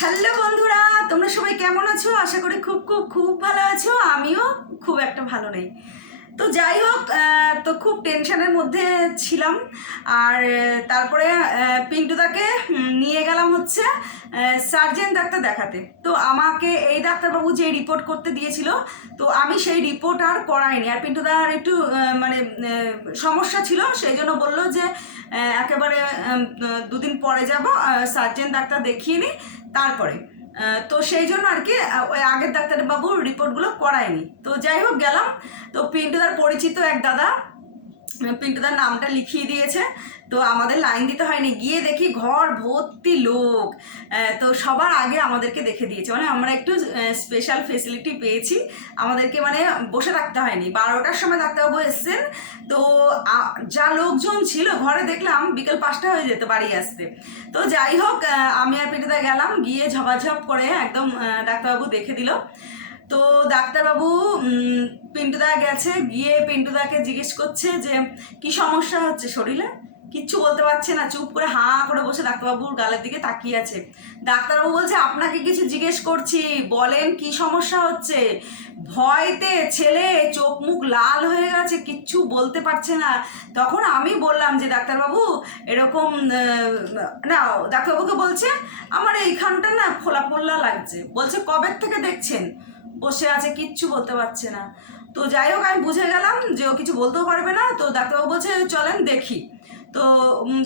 Hello বন্ধুরা, তোমরা সবাই কেমন আছো? আশা করি খুব খুব খুব ভালো আছো, আমিও খুব একটা ভালো নেই। তো যাই হোক তো খুব টেনশনের মধ্যে ছিলাম, আর তারপরে পিন্টুদাকে নিয়ে গেলাম হচ্ছে সার্জেন ডাক্তার দেখাতে। তো আমাকে এই ডাক্তারবাবু যে রিপোর্ট করতে দিয়েছিল, তো আমি সেই রিপোর্ট আর করাইনি। আর পিন্টুদার একটু মানে সমস্যা ছিল, সেই জন্য বলল যে একেবারে দুদিন পরে যাব সার্জেন ডাক্তার দেখিয়ে নিই তারপরে তো সেই জন্য আর কি ওই আগের ডাক্তারবাবুর রিপোর্টগুলো করায়নি। তো যাই হোক, গেলাম। তো পিন্টুদার পরিচিত এক দাদা পিন্টুদার নামটা লিখিয়ে দিয়েছে। তো আমাদের লাইন দিতে হয়নি। গিয়ে দেখি ঘর ভর্তি লোক। তো সবার আগে আমাদেরকে দেখে দিয়েছে। মানে আমরা একটু স্পেশাল ফেসিলিটি পেয়েছি। আমাদেরকে মানে বসে থাকতে হয়নি। বারোটার সময় ডাক্তারবাবু এসছেন। তো যা লোকজন ছিল ঘরে দেখলাম বিকেল পাঁচটা হয়ে যেত বাড়ি আসতে। তো যাই হোক আমি আর পিঠেদা গেলাম। গিয়ে ঝপাঝপ করে একদম ডাক্তারবাবু দেখে দিল। তো ডাক্তারবাবু পিন্টুদা গেছে, গিয়ে পিন্টুদাকে জিজ্ঞেস করছে যে, কি সমস্যা হচ্ছে শরীরে? কিচ্ছু বলতে পারছে না, চুপ করে হাঁ করে বসে ডাক্তারবাবুর গালের দিকে তাকিয়ে আছে। ডাক্তারবাবু বলছে, আপনাকে কিছু জিজ্ঞেস করছি, বলেন কি সমস্যা হচ্ছে? ভয়তে ছেলে, চোখ মুখ লাল হয়ে গেছে, কিচ্ছু বলতে পারছে না। তখন আমি বললাম যে, ডাক্তারবাবু, এরকম না, ডাক্তারবাবুকে বলছে, আমার এইখানটা না ফোলা ফোলা লাগছে। বলছে, কবে থেকে দেখছেন? বসে আছে, কিচ্ছু বলতে পারছে না। তো যাই হোক, আমি বুঝে গেলাম যে ও কিছু বলতেও পারবে না। তো ডাক্তারবাবু বলছে, চলেন দেখি। তো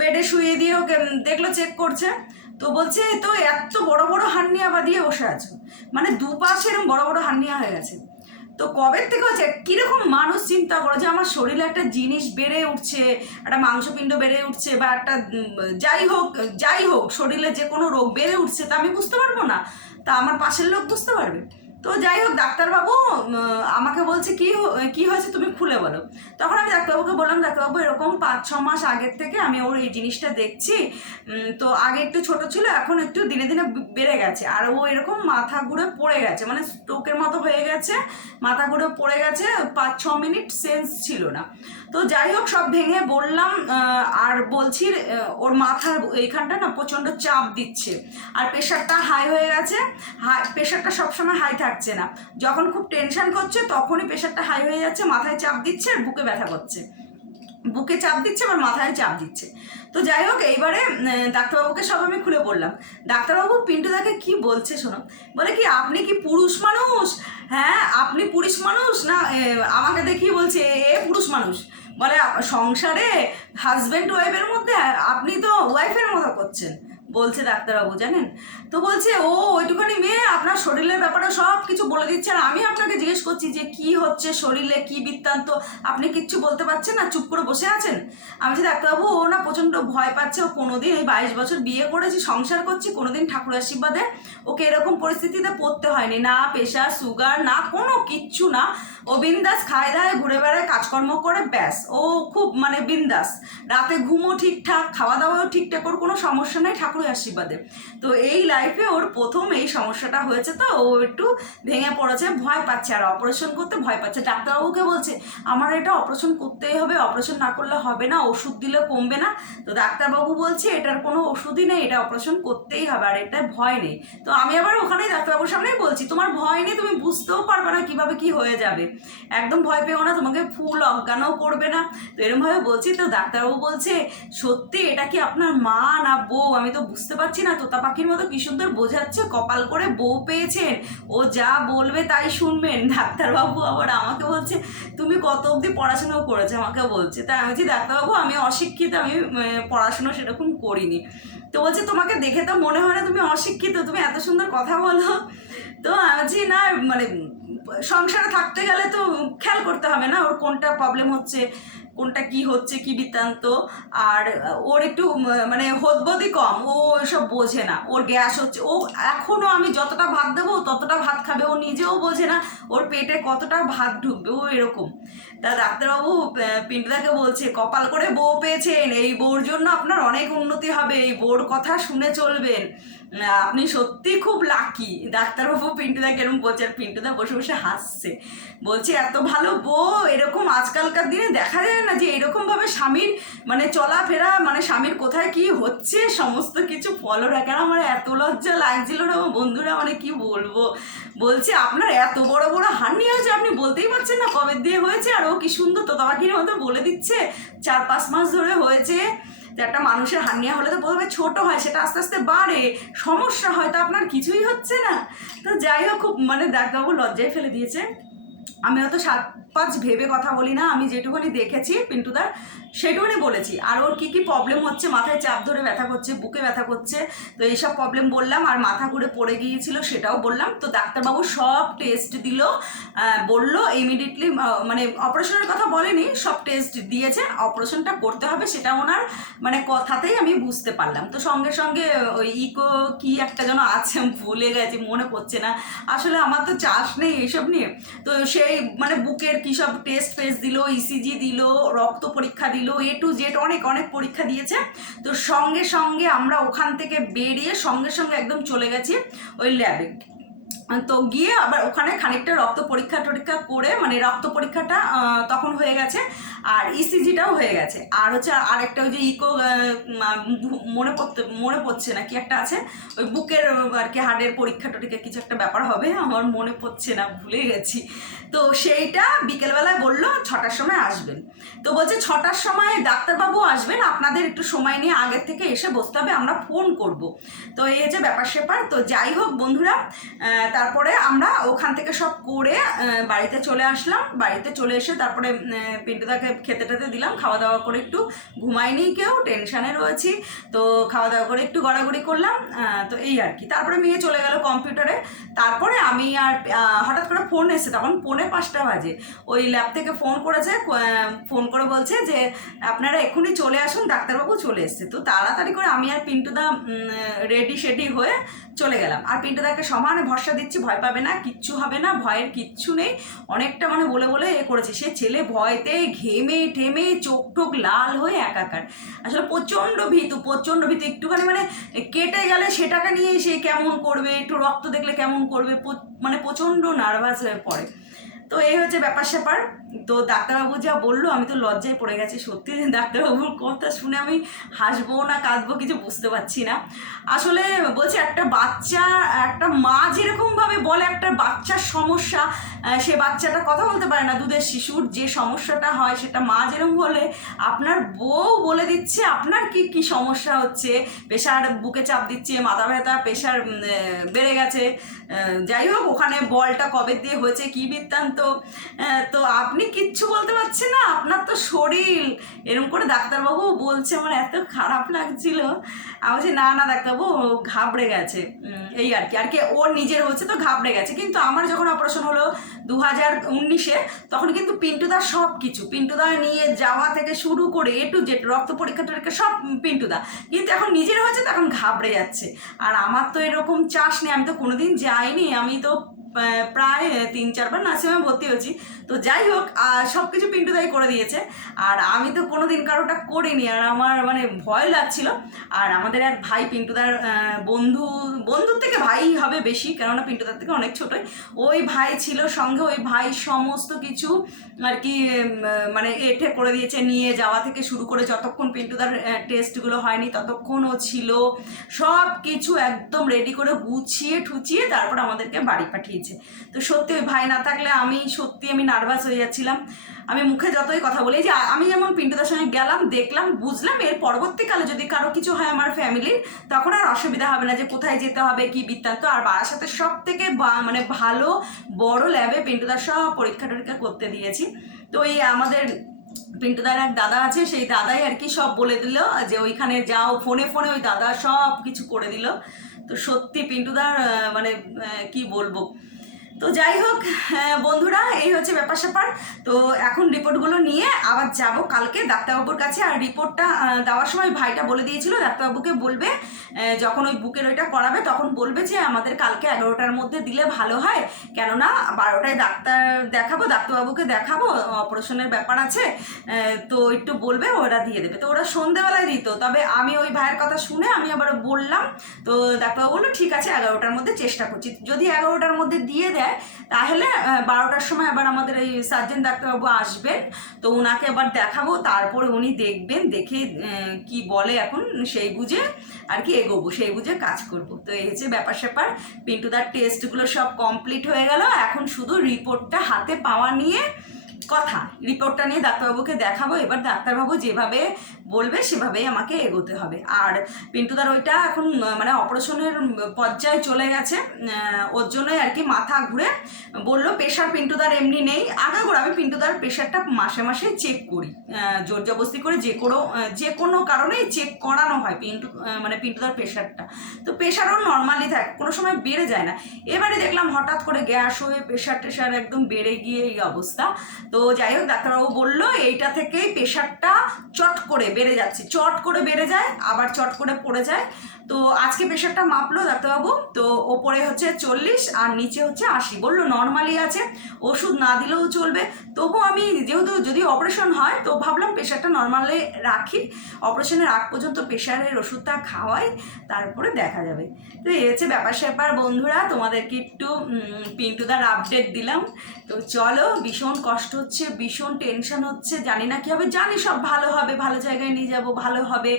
বেডে শুয়ে দিয়ে ওকে দেখল চেক করছে। তো বলছে, তো এত বড় বড় হার্নিয়া বাঁধিয়ে বসে আছো? মানে দুপাশে এরকম বড় বড় হার্নিয়া হয়ে গেছে। তো কবে থেকে হচ্ছে, কীরকম মানুষ চিন্তা করো যে আমার শরীরে একটা জিনিস বেড়ে উঠছে, একটা মাংসপিণ্ড বেড়ে উঠছে বা একটা যাই হোক যাই হোক, শরীরে যে কোনো রোগ বেড়ে উঠছে তা আমি বুঝতে পারব না। তা আমার পাশের লোক বুঝতে পারবে? তো যাই হোক ডাক্তারবাবু আমাকে বলছে, কি কি হয়েছে তুমি খুলে বলো। তখন আমি ডাক্তারবাবুকে বললাম, ডাক্তারবাবু, এরকম পাঁচ, ছ মাস আগের থেকে আমি ওর এই জিনিসটা দেখছি। তো আগে একটু ছোট ছিল, এখন একটু দিনে দিনে বেড়ে গেছে। আর ও এরকম মাথা ঘুরে পড়ে গেছে মানে স্ট্রোকের মতো হয়ে গেছে, মাথা ঘুরে পড়ে গেছে, পাঁচ, ছ মিনিট সেন্স ছিল না। তো যাই হোক, সব ভেঙে বললাম আর বলছি ওর মাথার এইখানটা না প্রচণ্ড চাপ দিচ্ছে। আর প্রেশারটা হাই হয়ে গেছে হাই প্রেশারটা সবসময় হাই থাকছে না। যখন খুব টেনশন করছে, তখনই প্রেশারটা হাই হয়ে যাচ্ছে, মাথায় চাপ দিচ্ছে আর বুকে ব্যথা করছে। বুকে চাপ দিচ্ছে আবার মাথায় চাপ দিচ্ছে। তো যাই হোক, এইবারে ডাক্তারবাবুকে সব আমি খুলে বললাম। ডাক্তারবাবু, পিন্টু পিন্টুদাকে কি বলছে শোনো? বলে কি, আপনি কি পুরুষ মানুষ? হ্যাঁ আপনি পুরুষ মানুষ? না আমাকে দেখিয়ে বলছে, এ পুরুষ মানুষ। বলে সংসারে হাজব্যান্ড ওয়াইফের মধ্যে, আপনি তো ওয়াইফের মতো করছেন। বলছে ডাক্তারবাবু, জানেন? তো বলছে, ও, ওইটুখানি মেয়ে, আপনার শরীরের ব্যাপারে সব কিছু বলে দিচ্ছে। আর আমি আপনাকে জিজ্ঞেস করছি যে, কি হচ্ছে শরীরে, কি বৃত্তান্ত? আপনি কিচ্ছু বলতে পারছেন না, চুপ করে বসে আছেন? আমি বলছি, ডাক্তারবাবু, ও না প্রচণ্ড ভয় পাচ্ছে। ও কোনোদিন এই বাইশ বছর বিয়ে করেছি, সংসার করছি, কোনোদিন ঠাকুর আশীর্বাদে। ওকে এরকম পরিস্থিতিতে পড়তে হয়নি। না প্রেশার, সুগার, না কোনো কিচ্ছু না। ও বিন্দাস খায় দায়, ঘুরে বেড়ায়, কাজকর্ম করে, ব্যাস। ও খুব মানে বিন্দাস। রাতে ঘুমও ঠিকঠাক খাওয়া দাওয়াও ঠিকঠাক, ওর কোনো সমস্যা নেই, ঠাকুরের আশীর্বাদে। তো এই লাইফে ওর প্রথম এই সমস্যাটা হয়েছে তো, ও একটু ভেঙে পড়েছে, ভয় পাচ্ছে আর অপারেশন করতে ভয় পাচ্ছে। ডাক্তারবাবুকে বলছে, আমার এটা অপারেশন করতেই হবে অপারেশন না করলে হবে না, ওষুধ দিলে কমবে না। তো ডাক্তারবাবু বলছে, এটার কোনো ওষুধই নেই, এটা অপারেশন করতেই হবে, আর এটা ভয় নেই। তো আমি আবার ওখানেই ডাক্তারবাবুর সামনেই বলছি, তোমার ভয় নেই, তুমি বুঝতেও পারবে না কীভাবে কি হয়ে যাবে। একদম ভয় পেও না, তোমাকে ফুল অজ্ঞানও করবে না। তো এরমভাবে বলছি, তো ডাক্তারবাবু বলছে, সত্যি এটা কি আপনার মা না বউ? আমি তো বুঝতে পারছি না, তোতা পাখির মতো কি সুন্দর বোঝাচ্ছে, কপাল করে বউ পেয়েছেন। ও যা বলবে তাই শুনবেন। ডাক্তারবাবু আবার আমাকে বলছে, তুমি কত অবধি পড়াশোনাও করেছ? আমাকে বলছে। তাই আমি বলছি ডাক্তারবাবু, আমি অশিক্ষিত, আমি পড়াশোনা সেরকম করিনি। তো বলছে, তোমাকে দেখে তো মনে হয় না তুমি অশিক্ষিত, তুমি এত সুন্দর কথা বলো। তো বলছি না মানে সংসারে থাকতে গেলে তো খেয়াল করতে হবে না, ওর কোনটা প্রবলেম হচ্ছে কোনটা কি হচ্ছে, কি বৃত্তান্ত, আর ওর একটু মানে হদবদি কম, ও এসব বোঝে না, ওর গ্যাস হচ্ছে, ও এখনও আমি যতটা ভাত দেবো, ততটা ভাত খাবে, ও নিজেও বোঝে না, ওর পেটে কতটা ভাত ঢুকবে, ও এরকম। তা ডাক্তারবাবু পিন্টুদাকে বলছে, কপাল করে বউ পেয়েছেন, এই বউর জন্য আপনার অনেক উন্নতি হবে, এই বউর কথা শুনে চলবেন। আপনি সত্যি খুব লাকি ডাক্তারবাবু পিন্টুদাকে এরকম বলছে, আর পিন্টুদা বসে বসে হাসছে। বলছে, এত ভালো বউ, এরকম আজকালকার দিনে দেখা যায় না যে এরকমভাবে স্বামীর মানে চলাফেরা মানে স্বামীর কোথায় কি হচ্ছে, সমস্ত কিছু ফলো রাখে। আর আমার এত লজ্জা লাগছিল না, আমার বন্ধুরা মানে কি বলব? বলছে, আপনার এত বড় বড় হান্ডি আছে, আপনি বলতেই পারছেন না কবে দিয়ে হয়েছে, আর ও কি সুন্দর তো পাখির মতো বলে দিচ্ছে? চার পাঁচ মাস ধরে হয়েছে একটা মানুষের হার্নিয়া হলে তো প্রথমে ছোট হয়, সেটা আস্তে আস্তে বাড়ে, সমস্যা হয়, তো আপনার কিছুই হচ্ছে না। তো যাই হোক, খুব মানে ডাক্তারবাবু লজ্জায় ফেলে দিয়েছে। আমি হয়তো সাত পাঁচ ভেবে কথা বলি না, আমি যেটুকুনি দেখেছি পিন্টুদার, সেটুকুনি বলেছি। আর ওর কী কী প্রবলেম হচ্ছে, মাথায় চাপ ধরে ব্যথা করছে, বুকে ব্যথা করছে, তো এইসব প্রবলেম বললাম, আর মাথা ঘুরে পড়ে গিয়েছিল সেটাও বললাম। তো ডাক্তারবাবু সব টেস্ট দিল বলল ইমিডিয়েটলি মানে অপারেশনের কথা বলেনি, সব টেস্ট দিয়েছে অপারেশনটা করতে হবে সেটা ওনার মানে কথাতেই আমি বুঝতে পারলাম। তো সঙ্গে সঙ্গে ওই ইকো কি একটা যেন আছে, ভুলে গেছি, মনে পড়ছে না। আসলে আমার তো চাষ নেই এইসব নিয়ে। তো সেই মানে বুকের কী সব টেস্ট ফেস্ট দিল ইসিজি দিল, রক্ত পরীক্ষা দিল এ টু জেড অনেক অনেক পরীক্ষা দিয়েছে। তো সঙ্গে সঙ্গে আমরা ওখান থেকে বেরিয়ে সঙ্গে সঙ্গে একদম চলে গেছি ওই ল্যাবে তো গিয়ে আবার ওখানে খানিকটা রক্ত পরীক্ষা টরীক্ষা করে মানে রক্ত পরীক্ষাটা তখন হয়ে গেছে। আর ইসিজিটাও হয়ে গেছে। আর হচ্ছে আরেকটা ওই যে ইকো মনে পড়তে, মনে পড়ছে না, কি একটা আছে? ওই বুকের আর কি হার্টের পরীক্ষা টরীক্ষা কিছু একটা ব্যাপার হবে, আমার মনে পড়ছে না, ভুলে গেছি। তো সেইটা বিকেলবেলায় বলল, ছটার সময় আসবেন। তো বলছে, ছটার সময় ডাক্তারবাবু আসবেন, আপনাদের একটু সময় নিয়ে আগের থেকে এসে বসতে হবে, আমরা ফোন করব। তো এই হচ্ছে ব্যাপার স্যাপার তো যাই হোক বন্ধুরা তারপরে আমরা ওখান থেকে সব করে বাড়িতে চলে আসলাম। বাড়িতে চলে এসে তারপরে পিন্টুদাকে খেতে টেতে দিলাম। খাওয়া দাওয়া করে একটু ঘুমাইনি কেউ, টেনশানে রয়েছি। তো খাওয়া দাওয়া করে একটু গড়াগড়ি করলাম তো এই আর কি। তারপরে মেয়ে চলে গেল কম্পিউটারে। তারপরে আমি আর হঠাৎ করে ফোন এসে তখন ফোনে পাঁচটা বাজে। ওই ল্যাব থেকে ফোন করেছে ফোন করে বলছে যে, আপনারা এক্ষুনি চলে আসুন, ডাক্তারবাবু চলে এসছে। তো তাড়াতাড়ি করে আমি আর পিন্টুদা রেডি শেডি হয়ে চলে গেলাম। আর পিন্টুদাকে সমানে ভরসা দিচ্ছি ভয় পাবে না, কিচ্ছু হবে না, ভয়ের কিচ্ছু নেই। অনেকটা মানে বলে বলে এ করেছে। সে ছেলে ভয়তে ঘেমে ঠেমে চোখ টোক লাল হয়ে একাকার। আসলে প্রচণ্ড ভীতু প্রচণ্ড ভীতু। একটুখানি মানে কেটে গেলে সেটাকে নিয়ে সে কেমন করবে, একটু রক্ত দেখলে কেমন করবে মানে প্রচণ্ড নার্ভাস হয়ে পড়ে। তো এই হচ্ছে ব্যাপার স্যাপার তো ডাক্তারবাবু যা বলল, আমি তো লজ্জায় পড়ে গেছি, সত্যি ডাক্তারবাবুর কথা শুনে আমি হাসবো না, কাঁদবো কিছু বুঝতে পারছি না। আসলে বলছি, একটা বাচ্চা, একটা মা যেরকমভাবে বলে, একটা বাচ্চার সমস্যা সে বাচ্চাটা কথা বলতে পারে না, দুধের শিশুর যে সমস্যাটা হয়, সেটা মা যেরকম বলে, আপনার বউ বলে দিচ্ছে, আপনার কি কি সমস্যা হচ্ছে? প্রেশার বুকে চাপ দিচ্ছে, মাথা ব্যথা, প্রেশার বেড়ে গেছে। যাই হোক, ওখানে বলটা কবে দিয়ে হয়েছে, কি বৃত্তান্ত? তো আপনি কিচ্ছু বলতে পারছেন না, আপনার তো শরীর। এরকম করে ডাক্তারবাবু বলছে, আমার এত খারাপ লাগছিল। আমি বলছি, না না, ডাক্তারবাবু ঘাবড়ে গেছে। এই আর কি। আর কি, ওর নিজের হচ্ছে তো ঘাবড়ে গেছে। কিন্তু আমার যখন অপারেশন হলো দু হাজার উনিশে, তখন কিন্তু পিন্টুদার সব কিছু পিন্টুদা নিয়ে যাওয়া থেকে শুরু করে এ টু জেড রক্ত পরীক্ষা টরীক্ষা সব পিন্টুদা। কিন্তু এখন নিজের হয়েছে এখন ঘাবড়ে যাচ্ছে। আর আমার তো এরকম চাষ নেই, আমি তো কোনোদিন যাইনি, আমি তো প্রায় তিন চারবার নার্সিংহোমে ভর্তি হয়েছি। তো যাই হোক সব কিছু পিন্টুদাই করে দিয়েছে। আর আমি তো কোনো দিন কারোটা করিনি, আর আমার মানে ভয় লাগছিল। আর আমাদের এক ভাই পিন্টুদার বন্ধু, বন্ধুর থেকে ভাই হবে বেশি, কেননা পিন্টুদার থেকে অনেক ছোটোই। ওই ভাই ছিল সঙ্গে, ওই ভাই সমস্ত কিছু আর কি মানে এঠে করে দিয়েছে, নিয়ে যাওয়া থেকে শুরু করে যতক্ষণ পিন্টুদার টেস্টগুলো হয়নি, ততক্ষণ ও ছিল। সব কিছু একদম রেডি করে গুছিয়ে ঠুচিয়ে তারপর আমাদেরকে বাড়ি পাঠিয়েছে। তো সত্যি ওই ভাই না থাকলে আমি সত্যি আমি নার্ভাস হয়ে যাচ্ছিলাম। আমি মুখে যতই কথা বলি, যে আমি যেমন পিন্টুদার সঙ্গে গেলাম, দেখলাম, বুঝলাম, এর পরবর্তীকালে যদি কারও কিছু হয় আমার ফ্যামিলির তখন আর অসুবিধা হবে না যে কোথায় যেতে হবে, কি বৃত্তান্ত। আর বারাসাতের সব থেকে মানে ভালো, বড় ল্যাবে পিন্টুদার সব পরীক্ষা টরীক্ষা করতে দিয়েছি। তো এই আমাদের পিন্টুদার এক দাদা আছে, সেই দাদাই আর কি সব বলে দিল, যে ওইখানে যাও, ফোনে ফোনে ওই দাদা সব কিছু করে দিল। তো সত্যি পিন্টুদার মানে কি বলব? তো যাই হোক আহ, বন্ধুরা এই হচ্ছে ব্যাপার স্যাপার। তো এখন রিপোর্টগুলো নিয়ে আবার যাব কালকে ডাক্তারবাবুর কাছে। আর রিপোর্টটা দেওয়ার সময় ভাইটা বলে দিয়েছিল ডাক্তারবাবুকে বলবে যখন ওই বুকের ওইটা করাবে তখন বলবে যে আমাদের কালকে এগারোটার মধ্যে দিলে ভালো হয়। কেননা বারোটায় ডাক্তার দেখাবো ডাক্তারবাবুকে দেখাবো অপারেশনের ব্যাপার আছে তো একটু বলবে ওরা দিয়ে দেবে। তো ওরা সন্ধেবেলায় দিত তবে আমি ওই ভাইয়ের কথা শুনে আমি আবার বললাম তো ডাক্তারবাবু বলল ঠিক আছে এগারোটার মধ্যে চেষ্টা করছি। যদি এগারোটার মধ্যে দিয়ে দেয় দেয় তাহলে বারোটার সময় আবার আমাদের এই সার্জেন ডাক্তারবাবু আসবেন। তো ওনাকে আবার দেখাবো, তারপরে উনি দেখবেন, দেখে কি বলে এখন, সেই বুঝে আর কি এগোবো, সেই বুঝে কাজ করব। তো এই হচ্ছে ব্যাপার স্যাপার, পিন্টুদার টেস্টগুলো সব কমপ্লিট হয়ে গেল। এখন শুধু রিপোর্টটা হাতে পাওয়া নিয়ে কথা। রিপোর্টটা নিয়ে ডাক্তারবাবুকে দেখাবো, এবার ডাক্তারবাবু যেভাবে বলবে সেভাবেই আমাকে এগোতে হবে। আর পিন্টুদার ওইটা এখন মানে অপারেশনের পর্যায়ে চলে গেছে ওর জন্যই আর কি মাথা ঘুরে বলল, প্রেশার পিন্টুদার এমনি নেই। আগাগোড়া আমি পিন্টুদার প্রেশারটা মাসে মাসে চেক করি। জোর জবস্তি করে যে কোনো যে কোনো কারণেই চেক করানো হয় পিন্টু মানে পিন্টুদার প্রেশারটা। তো প্রেশারও নর্মালি থাকে, কোনো সময় বেড়ে যায় না। এবারে দেখলাম হঠাৎ করে গ্যাস হয়ে প্রেশার টেশার একদম বেড়ে গিয়ে এই অবস্থা। তো যাই হোক, ডাক্তারবাবু বলল, এইটা থেকেই প্রেশারটা চট করে বেড়ে যাচ্ছে। চট করে বেড়ে যায়, আবার চট করে পড়ে যায়। তো আজকে প্রেশারটা মাপলো ডাক্তারবাবু, তো ওপরে হচ্ছে চল্লিশ আর নিচে হচ্ছে আশি। বলল, নর্মালি আছে, ওষুধ না দিলেও চলবে। তবু আমি যেহেতু যদি অপারেশন হয়, তো ভাবলাম প্রেশারটা নর্মালে রাখি। অপারেশনের আগ পর্যন্ত প্রেশারের ওষুধটা খাওয়াই, তারপরে দেখা যাবে। তো এই হচ্ছে ব্যাপার স্যাপার বন্ধুরা, তোমাদেরকে একটু পিন্টুদার আপডেট দিলাম। তো চলো, ভীষণ কষ্ট হচ্ছে, ভীষণ টেনশন হচ্ছে, জানি না কি হবে, জানি সব ভালো হবে, ভালো জায়গায় নিয়ে যাব, ভালো হবে,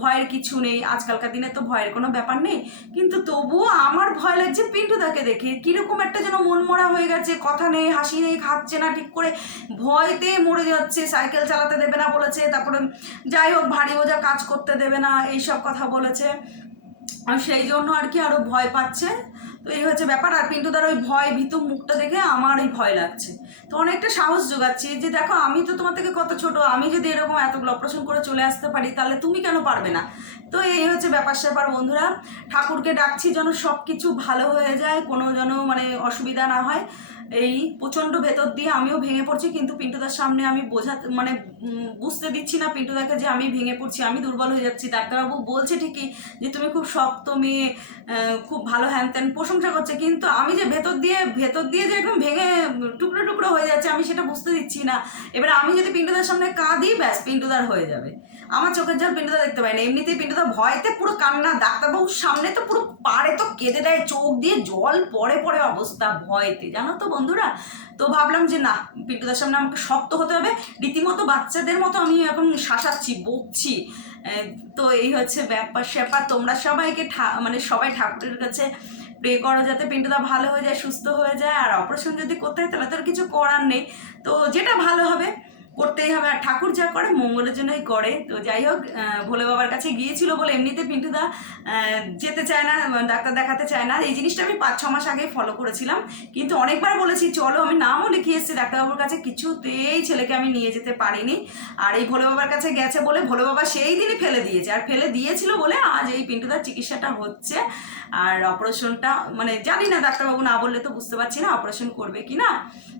ভয়ের কিছু নেই, আজকালকার দিনে তো ভয়ের কোনো ব্যাপার নেই, কিন্তু তবুও আমার ভয় লাগছে পিন্টু পিন্টুদাকে দেখে, কীরকম একটা যেন মন মরা হয়ে গেছে, কথা নেই, হাসি নেই, খাচ্ছে না, ঠিক করে ভয়তে মরে যাচ্ছে, সাইকেল চালাতে দেবে না বলেছে, তারপরে যাই হোক, ভারী বোঝা কাজ করতে দেবে না, এইসব কথা বলেছে, আর সেই জন্য আর কি আরও ভয় পাচ্ছে। তো এই হচ্ছে ব্যাপার। আর পিন্টুদার ওই ভয়, ভীত মুখটা দেখে আমার এই ভয় লাগছে। তো অনেকটা সাহস যোগাচ্ছি যে দেখো, আমি তো তোমার থেকে কত ছোট, আমি যদি এরকম এতগুলো অপারেশন করে চলে আসতে পারি, তাহলে তুমি কেন পারবে না? তো এই হচ্ছে ব্যাপার স্যাপার বন্ধুরা। ঠাকুরকে ডাকছি যেন সব কিছু ভালো হয়ে যায়, কোনো যেন মানে অসুবিধা না হয়। এই প্রচণ্ড ভেতর দিয়ে আমিও ভেঙে পড়ছি, কিন্তু পিন্টুদার সামনে আমি বোঝা মানে বুঝতে দিচ্ছি না পিন্টুদাকে যে আমি ভেঙে পড়ছি, আমি দুর্বল হয়ে যাচ্ছি। ডাক্তারবাবু বলছে ঠিকই যে তুমি খুব শক্ত মেয়ে খুব ভালো হ্যান ত্যান প্রশংসা করছে, কিন্তু আমি যে ভেতর দিয়ে ভেতর দিয়ে যে একদম ভেঙে টুকরো টুকরো হয়ে যাচ্ছে, আমি সেটা বুঝতে দিচ্ছি না। এবার আমি যদি পিন্টুদার সামনে কাঁদি, ব্যাস, পিন্টুদার হয়ে যাবে। আমার চোখের জল পিন্টুদা দেখতে পাই না। এমনিতেই পিন্টুদা ভয়তে পুরো কান্না, ডাক্তারবাবুর সামনে তো পুরো পাড়ে তো কেঁদে দেয়, চোখ দিয়ে জল পড়ে পড়ে অবস্থা ভয়তে। জানো তো বন্ধুরা, তো ভাবলাম যে না, পিন্টুদার সামনে আমাকে শক্ত হতে হবে। রীতিমতো বাচ্চাদের মতো আমি এখন শাসাচ্ছি, বকছি। তো এই হচ্ছে ব্যাপার স্যাপার তোমরা সবাইকে মানে সবাই ঠাকুরের কাছে প্রে করো যাতে পিন্টুদা ভালো হয়ে যায়, সুস্থ হয়ে যায়। আর অপারেশন যদি করতে হয়, তাহলে তো আর কিছু করার নেই। তো যেটা ভালো হবে করতেই হবে আর ঠাকুর যা করে, মঙ্গলের জন্যই করে। তো যাই হোক ভোলে বাবার কাছে গিয়েছিল বলে এমনিতে পিন্টুদা যেতে চায় না, ডাক্তার দেখাতে চায় না। এই জিনিসটা আমি পাঁচ ছ মাস আগে ফলো করেছিলাম। কিন্তু অনেকবার বলেছি, চলো, আমি নামও লিখিয়ে এসেছি ডাক্তারবাবুর কাছে। কিছুতেই ছেলেকে আমি নিয়ে যেতে পারিনি। আর এই ভোলে বাবার কাছে গেছে বলে ভোলে বাবা সেই দিনই ফেলে দিয়েছে। আর ফেলে দিয়েছিল বলে আজ এই পিন্টুদার চিকিৎসাটা হচ্ছে। আর অপারেশনটা মানে জানি না, ডাক্তারবাবু না বললে তো বুঝতে পারছি না অপারেশন করবে কি না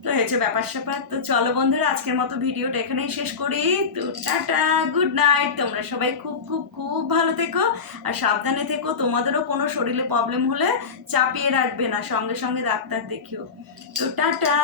তো হয়েছে ব্যাপার স্যাপার। তো চলো বন্ধুরা, আজকের মতো ভিডিওটা এখানেই শেষ করি। তো টাটা গুড নাইট তোমরা সবাই খুব খুব খুব ভালো থেকো। আর সাবধানে থেকো, তোমাদেরও কোনো শরীরে প্রবলেম হলে চাপিয়ে রাখবে না। সঙ্গে সঙ্গে ডাক্তার দেখিও। তো টাটা।